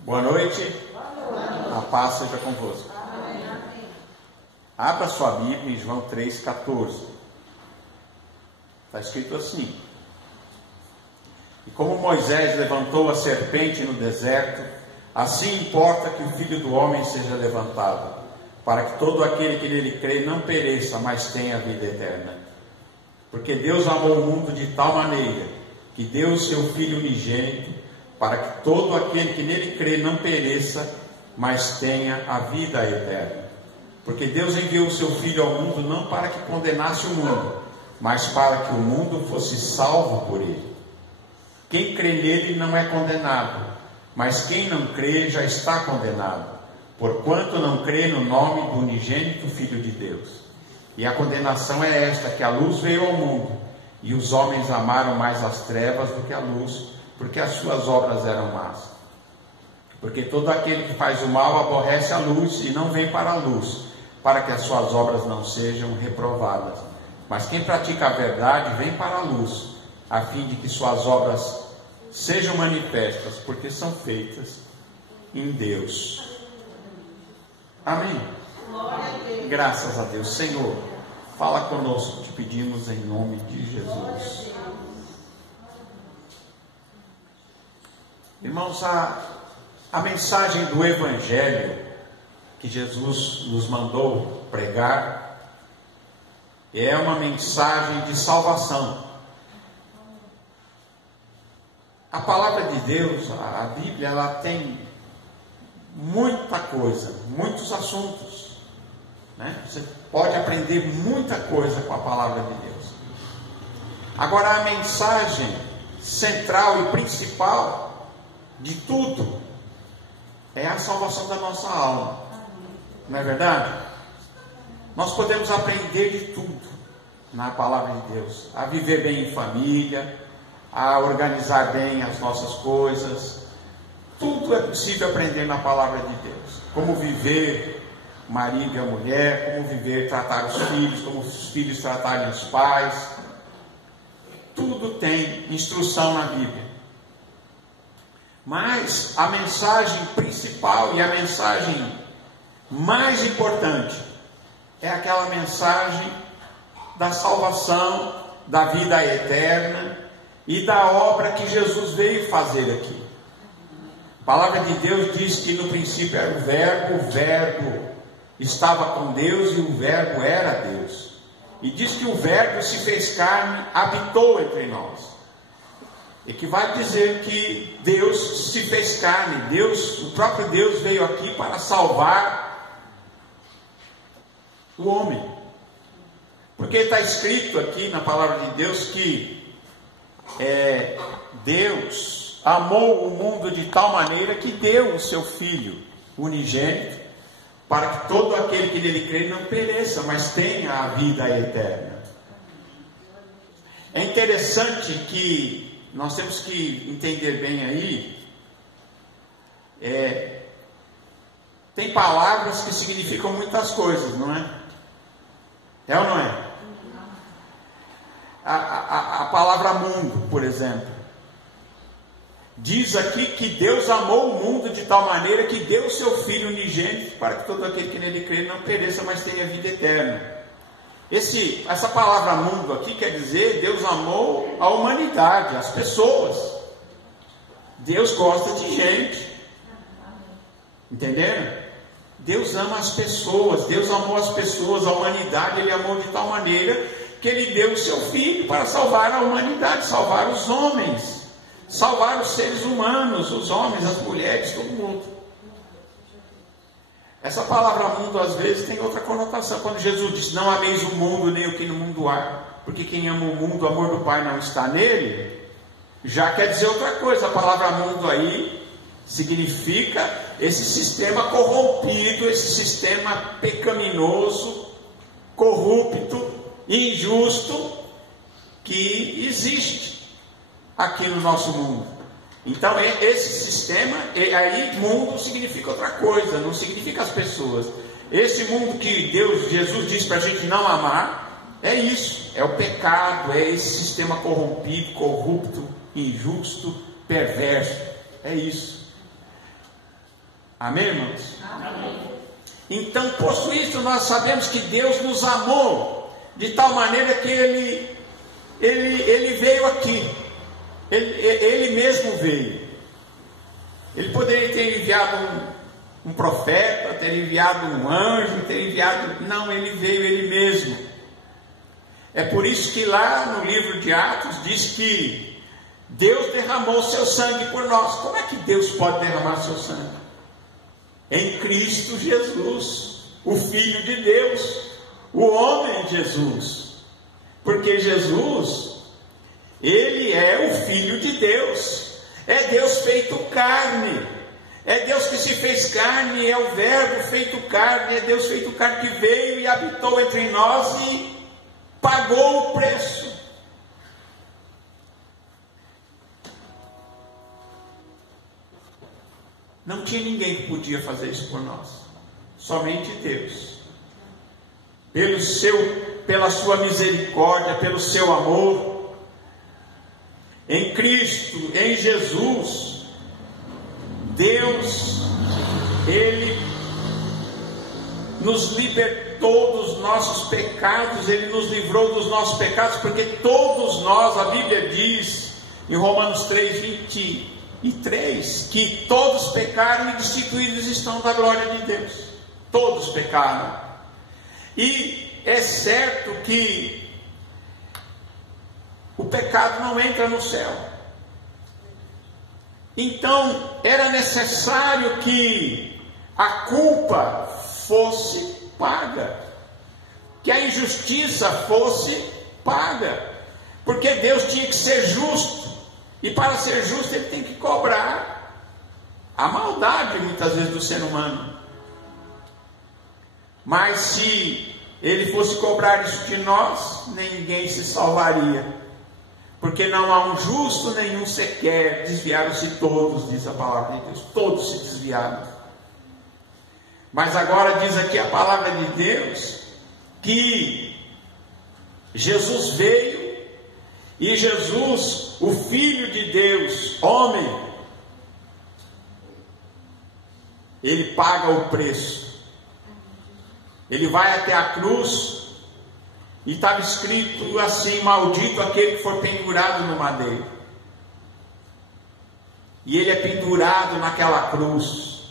Boa noite. A paz seja convosco. Abra sua Bíblia em João 3,14. Está escrito assim: E como Moisés levantou a serpente no deserto, assim importa que o Filho do Homem seja levantado, para que todo aquele que nele crê não pereça, mas tenha a vida eterna. Porque Deus amou o mundo de tal maneira que deu o seu Filho unigênito, para que todo aquele que nele crê não pereça, mas tenha a vida eterna. Porque Deus enviou o seu Filho ao mundo não para que condenasse o mundo, mas para que o mundo fosse salvo por ele. Quem crê nele não é condenado, mas quem não crê já está condenado, porquanto não crê no nome do unigênito Filho de Deus. E a condenação é esta, que a luz veio ao mundo, e os homens amaram mais as trevas do que a luz, porque as suas obras eram más. Porque todo aquele que faz o mal aborrece a luz e não vem para a luz, para que as suas obras não sejam reprovadas. Mas quem pratica a verdade vem para a luz, a fim de que suas obras sejam manifestas, porque são feitas em Deus. Amém. Graças a Deus. Senhor, fala conosco, te pedimos em nome de Jesus. Irmãos, a mensagem do Evangelho que Jesus nos mandou pregar é uma mensagem de salvação. A palavra de Deus, a Bíblia, ela tem muita coisa, muitos assuntos, né? Você pode aprender muita coisa com a palavra de Deus. Agora, a mensagem central e principal de tudo é a salvação da nossa alma. Não é verdade? Nós podemos aprender de tudo na palavra de Deus: a viver bem em família, a organizar bem as nossas coisas. Tudo é possível aprender na palavra de Deus. Como viver marido e a mulher, como viver, tratar os filhos, como os filhos tratarem os pais. Tudo tem instrução na Bíblia. Mas a mensagem principal e a mensagem mais importante é aquela mensagem da salvação, da vida eterna e da obra que Jesus veio fazer aqui. A palavra de Deus diz que no princípio era o Verbo estava com Deus e o Verbo era Deus. E diz que o Verbo se fez carne, habitou entre nós. E que vai dizer que Deus se fez carne, Deus, o próprio Deus veio aqui para salvar o homem. Porque está escrito aqui na palavra de Deus que Deus amou o mundo de tal maneira que deu o seu Filho unigênito, para que todo aquele que nele crê não pereça, mas tenha a vida eterna. É interessante que nós temos que entender bem aí, tem palavras que significam muitas coisas, não é? É ou não é? A palavra mundo, por exemplo, diz aqui que Deus amou o mundo de tal maneira que deu o seu Filho unigênito, para que todo aquele que nele crê não pereça, mas tenha vida eterna. Essa palavra mundo aqui quer dizer Deus amou a humanidade, as pessoas. Deus gosta de gente. Entenderam? Deus ama as pessoas, Deus amou as pessoas, a humanidade. Ele amou de tal maneira que Ele deu o seu Filho para salvar a humanidade, salvar os homens, salvar os seres humanos, os homens, as mulheres, todo mundo. Essa palavra mundo às vezes tem outra conotação. Quando Jesus disse: não ameis o mundo nem o que no mundo há, porque quem ama o mundo, o amor do Pai não está nele, já quer dizer outra coisa. A palavra mundo aí significa esse sistema corrompido, esse sistema pecaminoso, corrupto, injusto que existe aqui no nosso mundo. Então esse sistema, aí mundo significa outra coisa, não significa as pessoas. Esse mundo que Jesus diz para a gente não amar, é isso, é o pecado, é esse sistema corrompido, corrupto, injusto, perverso, é isso. Amém, irmãos? Amém. Então, posto isso, nós sabemos que Deus nos amou de tal maneira que Ele veio aqui. Ele mesmo veio. Ele poderia ter enviado um profeta, ter enviado um anjo, ter enviado... Não, Ele veio Ele mesmo. É por isso que lá no livro de Atos diz que Deus derramou seu sangue por nós. Como é que Deus pode derramar seu sangue? Em Cristo Jesus, o Filho de Deus, o homem Jesus. Porque Jesus, Ele é o Filho de Deus, é Deus feito carne, é Deus que se fez carne, é o Verbo feito carne, é Deus feito carne que veio e habitou entre nós e pagou o preço. Não tinha ninguém que podia fazer isso por nós, somente Deus. Pela sua misericórdia, pelo seu amor, em Cristo, em Jesus, Deus, Ele nos libertou dos nossos pecados, Ele nos livrou dos nossos pecados, porque todos nós, a Bíblia diz, em Romanos 3:23, que todos pecaram e destituídos estão da glória de Deus. Todos pecaram. E é certo que o pecado não entra no céu. Então, era necessário que a culpa fosse paga, que a injustiça fosse paga, porque Deus tinha que ser justo, e para ser justo Ele tem que cobrar a maldade muitas vezes do ser humano. Mas se Ele fosse cobrar isso de nós, ninguém se salvaria, porque não há um justo nenhum sequer, desviaram-se todos, diz a palavra de Deus, todos se desviaram. Mas agora diz aqui a palavra de Deus, que Jesus veio, e Jesus, o Filho de Deus, homem, Ele paga o preço. Ele vai até a cruz, e estava escrito assim: maldito aquele que for pendurado no madeiro. E Ele é pendurado naquela cruz.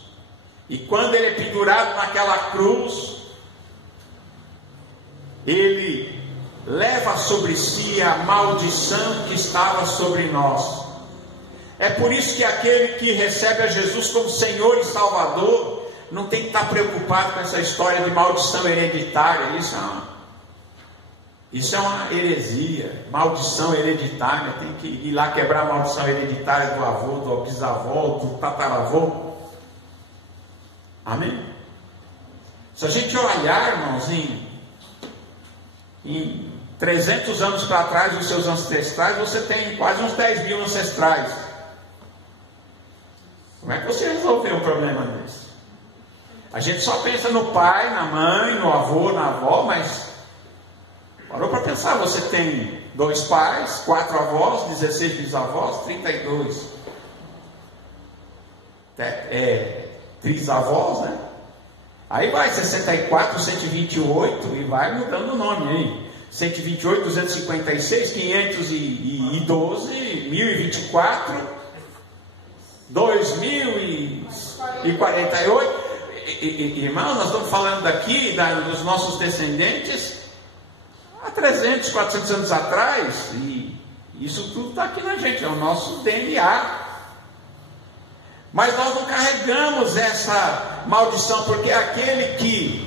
E quando Ele é pendurado naquela cruz, Ele leva sobre si a maldição que estava sobre nós. É por isso que aquele que recebe a Jesus como Senhor e Salvador não tem que estar preocupado com essa história de maldição hereditária. Isso é uma heresia. Maldição hereditária, tem que ir lá quebrar a maldição hereditária do avô, do bisavô, do tataravô. Amém? Se a gente olhar, irmãos, em 300 anos para trás, os seus ancestrais, você tem quase uns 10 mil ancestrais. Como é que você resolveu um problema desse? A gente só pensa no pai, na mãe, no avô, na avó, mas parou para pensar, você tem 2 pais, 4 avós, 16 bisavós, 32 trisavós, né? Aí vai 64, 128 e vai mudando o nome aí. 128, 256, 512, 1024, 2048. Irmão, nós estamos falando daqui dos nossos descendentes há 300, 400 anos atrás, e isso tudo está aqui na gente, é o nosso DNA. Mas nós não carregamos essa maldição, porque aquele que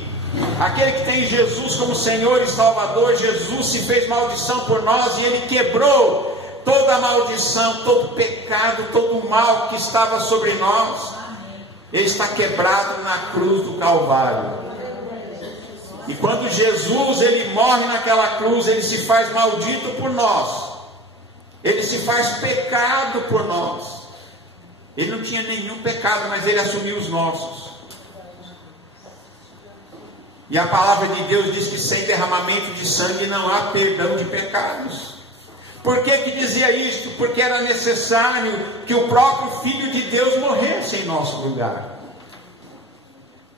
tem Jesus como Senhor e Salvador, Jesus se fez maldição por nós, e Ele quebrou toda a maldição, todo o pecado, todo o mal que estava sobre nós. Ele está quebrado na cruz do Calvário. E quando Jesus, Ele morre naquela cruz, Ele se faz maldito por nós, Ele se faz pecado por nós. Ele não tinha nenhum pecado, mas Ele assumiu os nossos. E a palavra de Deus diz que sem derramamento de sangue não há perdão de pecados. Por que dizia isso? Porque era necessário que o próprio Filho de Deus morresse em nosso lugar.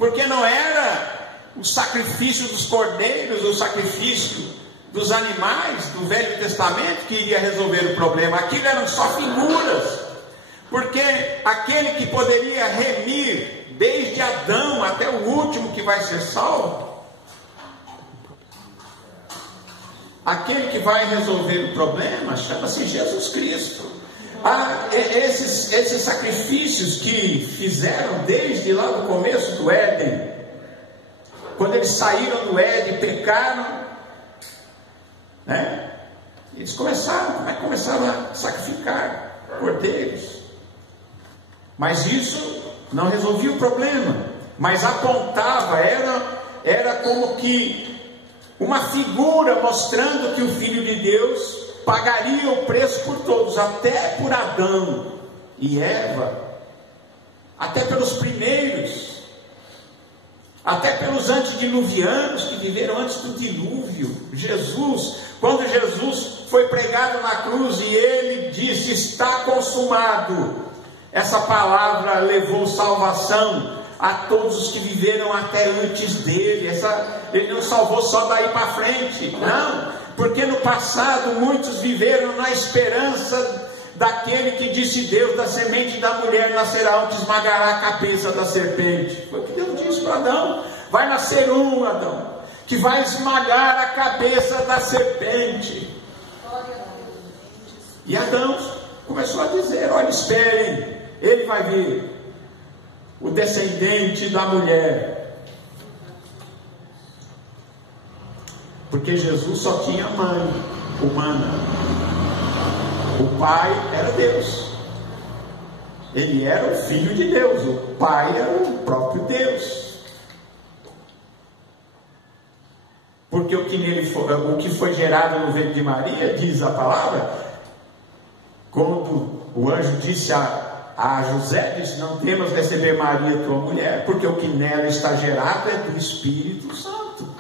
porque não era o sacrifício dos cordeiros, o sacrifício dos animais do Velho Testamento que iria resolver o problema. Aquilo eram só figuras, porque aquele que poderia remir desde Adão até o último que vai ser salvo, aquele que vai resolver o problema, chama-se Jesus Cristo. Esses sacrifícios que fizeram desde lá no começo do Éden, quando eles saíram do Éden, pecaram, né? Eles começaram a sacrificar cordeiros, mas isso não resolvia o problema, mas apontava, era como que uma figura mostrando que o Filho de Deus pagaria o preço por todos, até por Adão e Eva, até pelos primeiros, até pelos antediluvianos que viveram antes do dilúvio. Quando Jesus foi pregado na cruz e ele disse: está consumado, essa palavra levou salvação a todos os que viveram até antes dele. Ele não salvou só daí para frente, não, porque no passado muitos viveram na esperança daquele que disse Deus: da semente da mulher nascerá um que esmagará a cabeça da serpente. Foi o que Deus disse para Adão: vai nascer um, Adão, que vai esmagar a cabeça da serpente. E Adão começou a dizer: olha, esperem, ele vai vir, o descendente da mulher. Porque Jesus só tinha mãe humana, o pai era Deus, ele era o Filho de Deus, o pai era o próprio Deus. Porque o que foi gerado no ventre de Maria, diz a palavra, quando o anjo disse a José, disse: não temas receber Maria, tua mulher, porque o que nela está gerado é do Espírito Santo.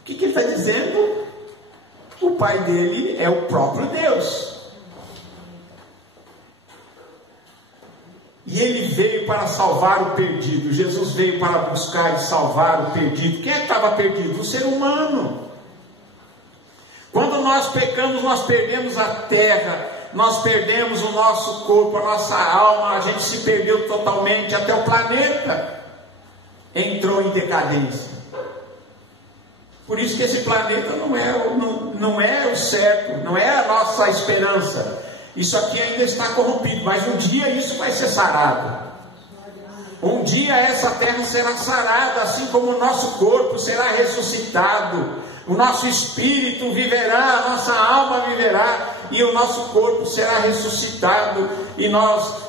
O que ele está dizendo? O pai dele é o próprio Deus. E ele veio para salvar o perdido. Jesus veio para buscar e salvar o perdido. Quem é que estava perdido? O ser humano. Quando nós pecamos, nós perdemos a terra, nós perdemos o nosso corpo, a nossa alma, a gente se perdeu totalmente, até o planeta entrou em decadência. Por isso que esse planeta não é o certo, não é a nossa esperança. Isso aqui ainda está corrompido, mas um dia isso vai ser sarado. Um dia essa terra será sarada, assim como o nosso corpo será ressuscitado. O nosso espírito viverá, a nossa alma viverá, e o nosso corpo será ressuscitado, e nós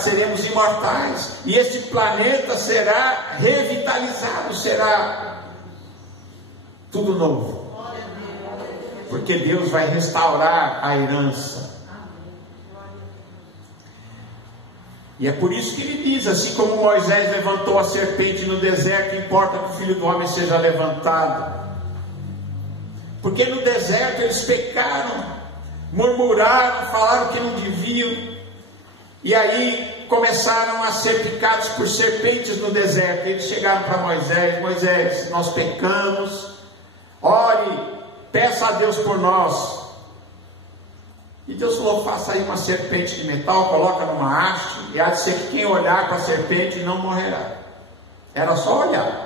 seremos imortais, e este planeta será revitalizado, será tudo novo, porque Deus vai restaurar a herança. E é por isso que ele diz: assim como Moisés levantou a serpente no deserto, importa que o Filho do Homem seja levantado. Porque no deserto eles pecaram, murmuraram, falaram que não deviam, e aí começaram a ser picados por serpentes no deserto. Eles chegaram para Moisés: Moisés, nós pecamos, ore, peça a Deus por nós. E Deus falou: faça aí uma serpente de metal, coloca numa haste, e há de ser que quem olhar para a serpente não morrerá. Era só olhar.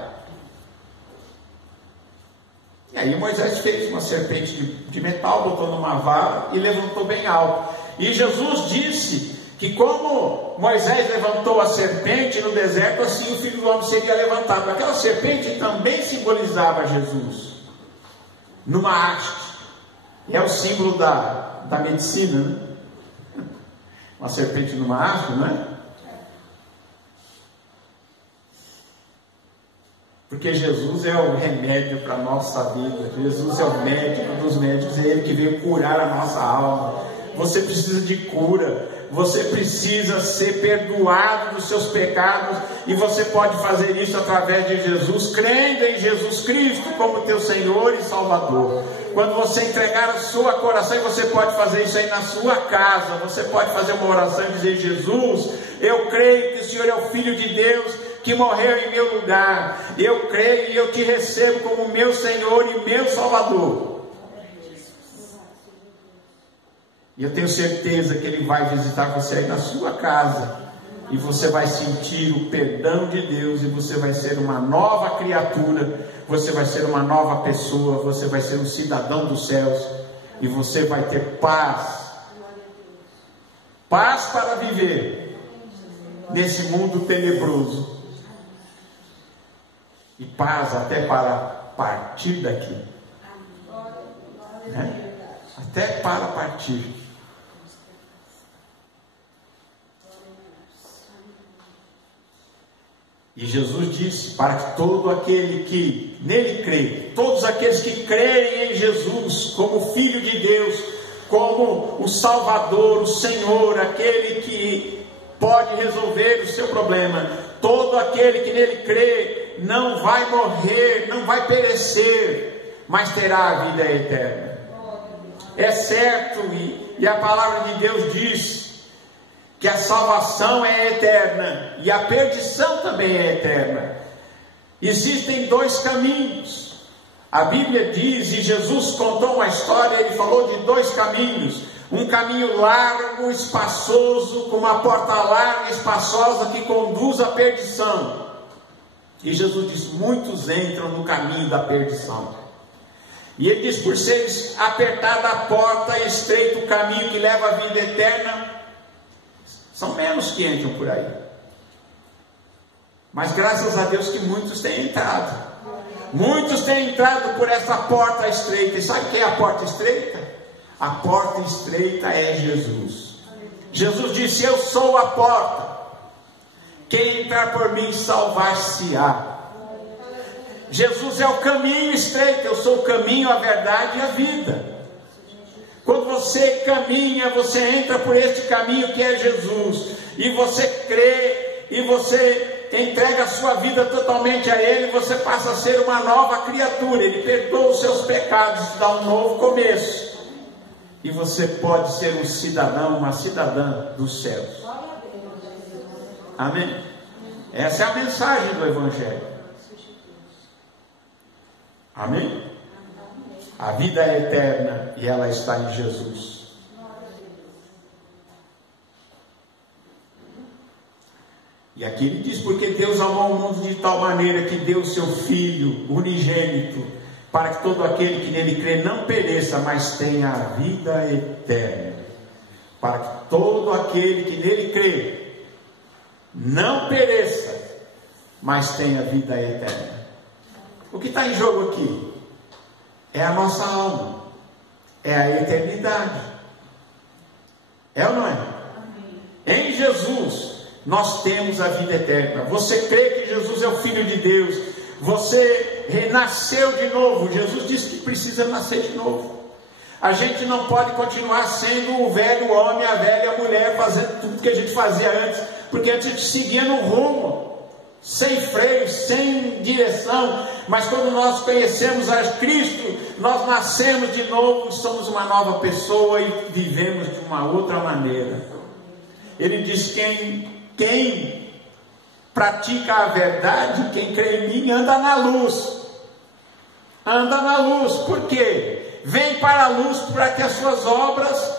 E aí Moisés fez uma serpente de metal, botou numa vara e levantou bem alto. E Jesus disse que como Moisés levantou a serpente no deserto, assim o Filho do Homem seria levantado. Aquela serpente também simbolizava Jesus, numa haste. E é o símbolo da medicina, né? Uma serpente numa haste, não é? Porque Jesus é o remédio para a nossa vida. Jesus é o médico dos médicos, é Ele que veio curar a nossa alma, você precisa de cura, você precisa ser perdoado dos seus pecados, e você pode fazer isso através de Jesus, crendo em Jesus Cristo como teu Senhor e Salvador. Quando você entregar o seu coração, você pode fazer isso aí na sua casa, você pode fazer uma oração e dizer: Jesus, eu creio que o Senhor é o Filho de Deus, que morreu em meu lugar, eu creio e eu te recebo como meu Senhor e meu Salvador. E eu tenho certeza que Ele vai visitar você aí na sua casa, e você vai sentir o perdão de Deus, e você vai ser uma nova criatura, você vai ser uma nova pessoa, você vai ser um cidadão dos céus, e você vai ter paz, paz para viver nesse mundo tenebroso, e paz até para partir daqui, né? Até para partir. E Jesus disse para que todo aquele que nele crê, todos aqueles que creem em Jesus como Filho de Deus, como o Salvador, o Senhor, aquele que pode resolver o seu problema, todo aquele que nele crê não vai morrer, não vai perecer, mas terá a vida eterna. É certo, e a palavra de Deus diz que a salvação é eterna e a perdição também é eterna. Existem dois caminhos. A Bíblia diz, e Jesus contou uma história, ele falou de dois caminhos: um caminho largo, espaçoso, com uma porta larga, espaçosa, que conduz à perdição. E Jesus diz: muitos entram no caminho da perdição. E ele diz: por ser apertada a porta, estreito o caminho que leva à vida eterna, são menos que entram por aí. Mas graças a Deus que muitos têm entrado. Muitos têm entrado por essa porta estreita. E sabe quem é a porta estreita? A porta estreita é Jesus. Jesus disse: eu sou a porta. Quem entrar por mim salvar-se-á. Jesus é o caminho estreito. Eu sou o caminho, a verdade e a vida. Quando você caminha, você entra por este caminho que é Jesus, e você crê, e você entrega a sua vida totalmente a Ele, você passa a ser uma nova criatura. Ele perdoa os seus pecados, te dá um novo começo, e você pode ser um cidadão, uma cidadã dos céus. Amém? Essa é a mensagem do Evangelho. Amém? A vida é eterna e ela está em Jesus. E aqui ele diz: porque Deus amou o mundo de tal maneira que deu o seu Filho unigênito, para que todo aquele que nele crê não pereça, mas tenha a vida eterna. Para que todo aquele que nele crê não pereça, mas tenha vida eterna. O que está em jogo aqui? É a nossa alma, é a eternidade. É ou não é? Em Jesus nós temos a vida eterna. Você crê que Jesus é o Filho de Deus, você renasceu de novo. Jesus disse que precisa nascer de novo. A gente não pode continuar sendo o velho homem, a velha mulher, fazendo tudo que a gente fazia antes, porque antes a gente seguia no rumo, sem freio, sem direção. Mas quando nós conhecemos a Cristo, nós nascemos de novo, somos uma nova pessoa e vivemos de uma outra maneira. Ele diz: quem pratica a verdade, quem crê em mim, anda na luz. Anda na luz. Por quê? Vem para a luz para que as suas obras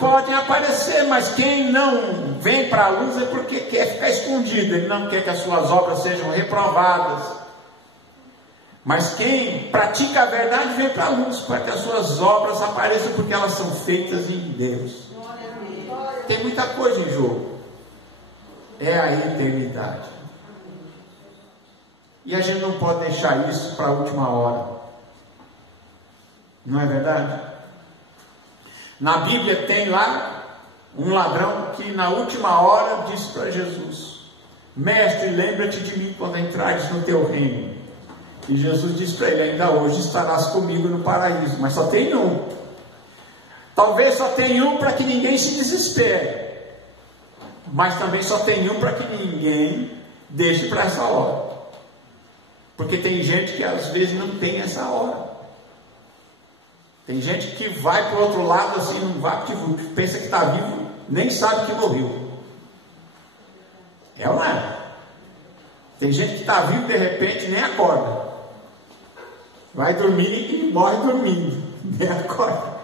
podem aparecer. Mas quem não vem para a luz é porque quer ficar escondido. Ele não quer que as suas obras sejam reprovadas. Mas quem pratica a verdade vem para a luz, para que as suas obras apareçam, porque elas são feitas em Deus. Tem muita coisa em jogo. É a eternidade. E a gente não pode deixar isso para a última hora. Não é verdade? Na Bíblia tem lá um ladrão que na última hora disse para Jesus: mestre, lembra-te de mim quando entrares no teu reino. E Jesus disse para ele: ainda hoje estarás comigo no paraíso. Mas só tem um. Talvez só tenha um para que ninguém se desespere, mas também só tem um para que ninguém deixe para essa hora, porque tem gente que às vezes não tem essa hora. Tem gente que vai para o outro lado assim, não vai, porque pensa que está vivo, nem sabe que morreu. É ou não é? Tem gente que está vivo, de repente nem acorda, vai dormir e morre dormindo, nem acorda.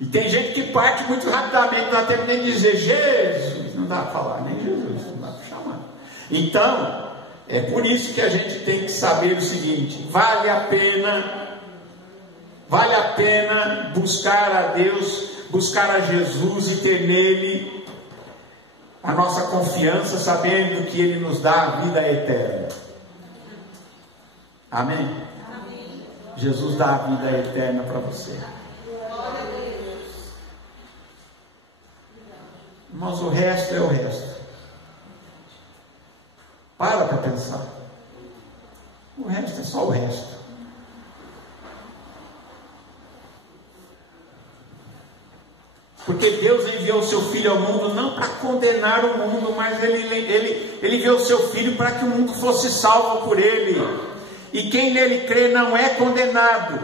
E tem gente que parte muito rapidamente, não dá tempo nem de dizer Jesus, não dá para falar nem Jesus, não dá para chamar. Então, é por isso que a gente tem que saber o seguinte: vale a pena buscar a Deus, buscar a Jesus e ter nele a nossa confiança, sabendo que Ele nos dá a vida eterna. Amém? Amém. Jesus dá a vida eterna para você. Mas o resto é o resto. Para pensar. O resto é só o resto. Porque Deus enviou o seu Filho ao mundo não para condenar o mundo, mas Ele enviou o seu Filho para que o mundo fosse salvo por Ele. E quem nele crê não é condenado.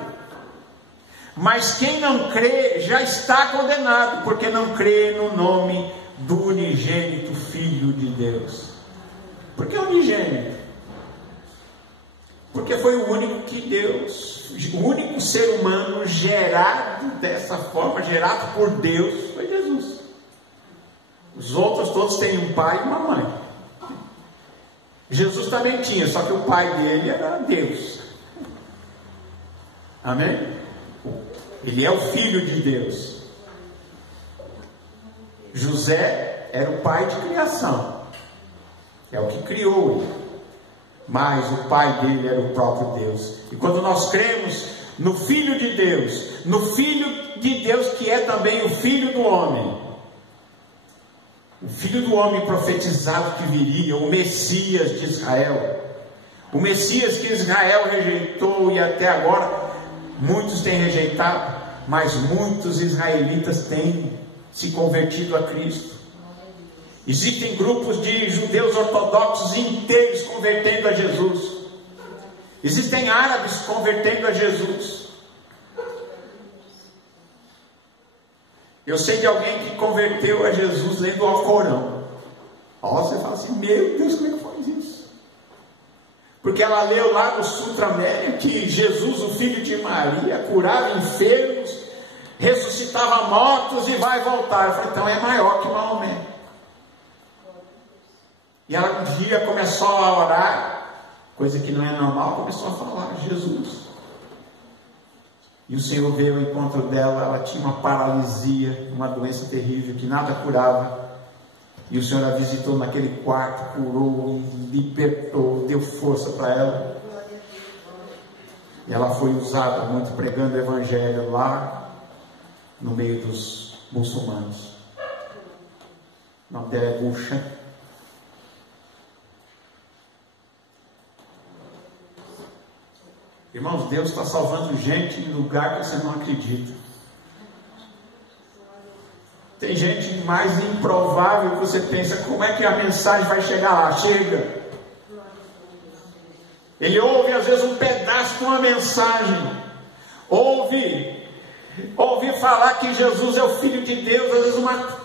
Mas quem não crê já está condenado, porque não crê no nome do unigênito Filho de Deus. Por que unigênito? Porque foi o único que Deus, o único ser humano gerado dessa forma, gerado por Deus, foi Jesus. Os outros todos têm um pai e uma mãe. Jesus também tinha, só que o pai dele era Deus. Amém? Ele é o Filho de Deus. José era o pai de criação, é o que criou ele, mas o pai dele era o próprio Deus. E quando nós cremos no Filho de Deus, no Filho de Deus que é também o Filho do homem, o Filho do homem profetizado que viria, o Messias de Israel, o Messias que Israel rejeitou e até agora muitos têm rejeitado, mas muitos israelitas têm se convertido a Cristo. Existem grupos de judeus ortodoxos inteiros convertendo a Jesus. Existem árabes convertendo a Jesus. Eu sei de alguém que converteu a Jesus lendo o Alcorão. Você fala assim: meu Deus, como é que faz isso? Porque ela leu lá no Sutra Média que Jesus, o filho de Maria, curava enfermos, ressuscitava mortos e vai voltar. Eu falei: então é maior que Maomé. E ela um dia começou a orar, coisa que não é normal, começou a falar Jesus. E o Senhor veio ao encontro dela. Ela tinha uma paralisia, uma doença terrível que nada curava. E o Senhor a visitou naquele quarto, curou, libertou, deu força para ela. E ela foi usada muito pregando o Evangelho lá no meio dos muçulmanos. O nome dela é Bucha. Irmãos, Deus está salvando gente em lugar que você não acredita. Tem gente mais improvável que você pensa: como é que a mensagem vai chegar lá? Chega. Ele ouve às vezes um pedaço de uma mensagem, ouve falar que Jesus é o Filho de Deus, às vezes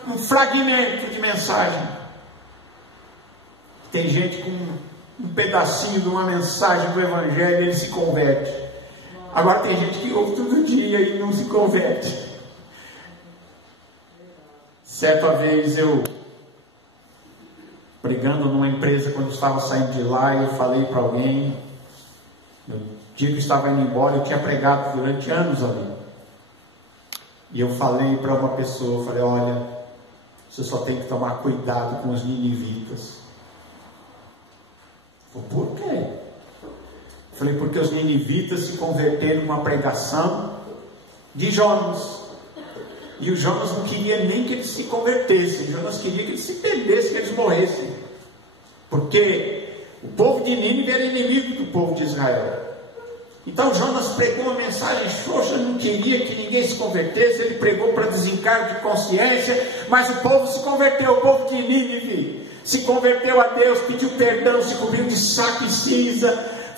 um fragmento de mensagem. Tem gente com um pedacinho de uma mensagem do Evangelho e ele se converte. Agora tem gente que ouve todo dia e não se converte. Certa vez eu, pregando numa empresa, quando eu estava saindo de lá, eu falei para alguém, no dia que eu estava indo embora, eu tinha pregado durante anos ali, e eu falei para uma pessoa, eu falei: olha, você só tem que tomar cuidado com os ninivitas. Por quê? Eu falei: porque os ninivitas se converteram numa pregação de Jonas. E o Jonas não queria nem que eles se convertessem. Jonas queria que eles se perdessem, que eles morressem. Porque o povo de Nínive era inimigo do povo de Israel. Então Jonas pregou uma mensagem xoxa, não queria que ninguém se convertesse, ele pregou para desencargo de consciência, mas o povo se converteu, o povo de Nínive se converteu a Deus, pediu perdão, se cobriu de saco e cinza,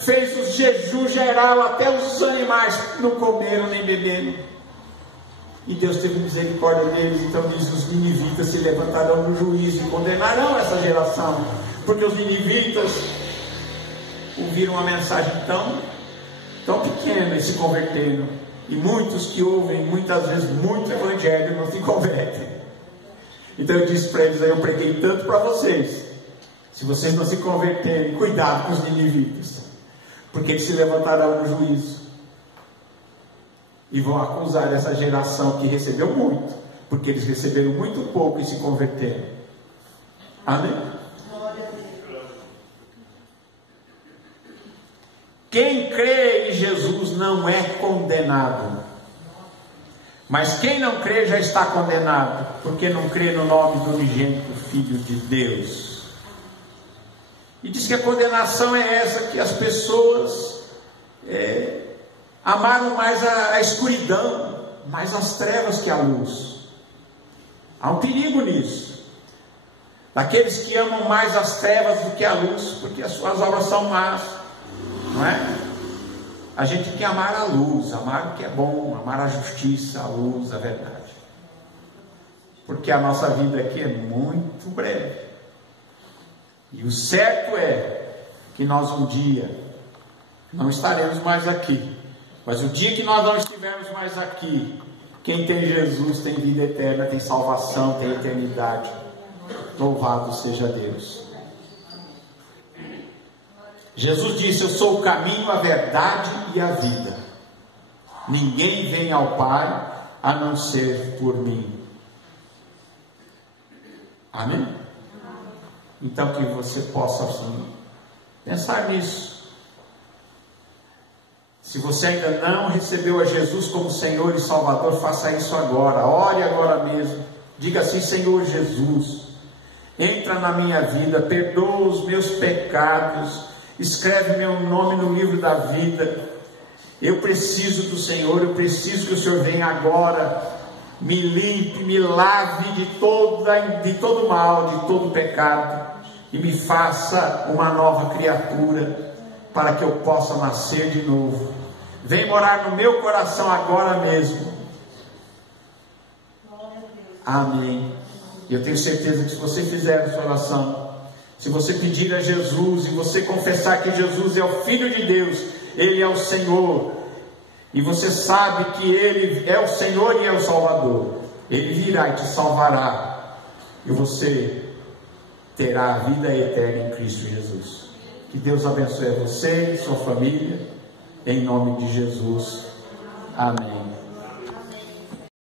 fez o jejum geral, até os animais não comeram nem beberam. E Deus teve misericórdia deles. Então diz: os ninivitas se levantarão no juízo e condenarão essa geração, porque os ninivitas ouviram uma mensagem tão pequena e se converteram. E muitos que ouvem muitas vezes muito evangelho não se convertem. Então eu disse para eles: eu preguei tanto para vocês, se vocês não se converterem, cuidado com os ninivitas, porque eles se levantarão no juízo e vão acusar essa geração que recebeu muito, porque eles receberam muito pouco e se converteram. Amém? Quem crê em Jesus não é condenado, mas quem não crê já está condenado, porque não crê no nome do unigênito Filho de Deus. E diz que a condenação é essa, que as pessoas amaram mais a escuridão, mais as trevas que a luz. Há um perigo nisso, daqueles que amam mais as trevas do que a luz, porque as suas obras são más, não é? A gente tem que amar a luz, amar o que é bom, amar a justiça, a luz, a verdade, porque a nossa vida aqui é muito breve, e o certo é que nós um dia não estaremos mais aqui, mas o dia que nós não estivermos mais aqui, quem tem Jesus tem vida eterna, tem salvação, tem eternidade. Louvado seja Deus. Jesus disse: eu sou o caminho, a verdade e a vida. Ninguém vem ao Pai a não ser por mim. Amém? Então que você possa assim pensar nisso. Se você ainda não recebeu a Jesus como Senhor e Salvador, faça isso agora. Ore agora mesmo. Diga assim: Senhor Jesus, entra na minha vida, perdoa os meus pecados, escreve meu nome no livro da vida. Eu preciso do Senhor, eu preciso que o Senhor venha agora, me limpe, me lave de todo mal, de todo pecado, e me faça uma nova criatura, para que eu possa nascer de novo. Vem morar no meu coração agora mesmo. Amém. Eu tenho certeza que se você fizer essa oração, se você pedir a Jesus e você confessar que Jesus é o Filho de Deus, Ele é o Senhor, e você sabe que Ele é o Senhor e é o Salvador, Ele virá e te salvará, e você terá a vida eterna em Cristo Jesus. Que Deus abençoe você e sua família, em nome de Jesus. Amém.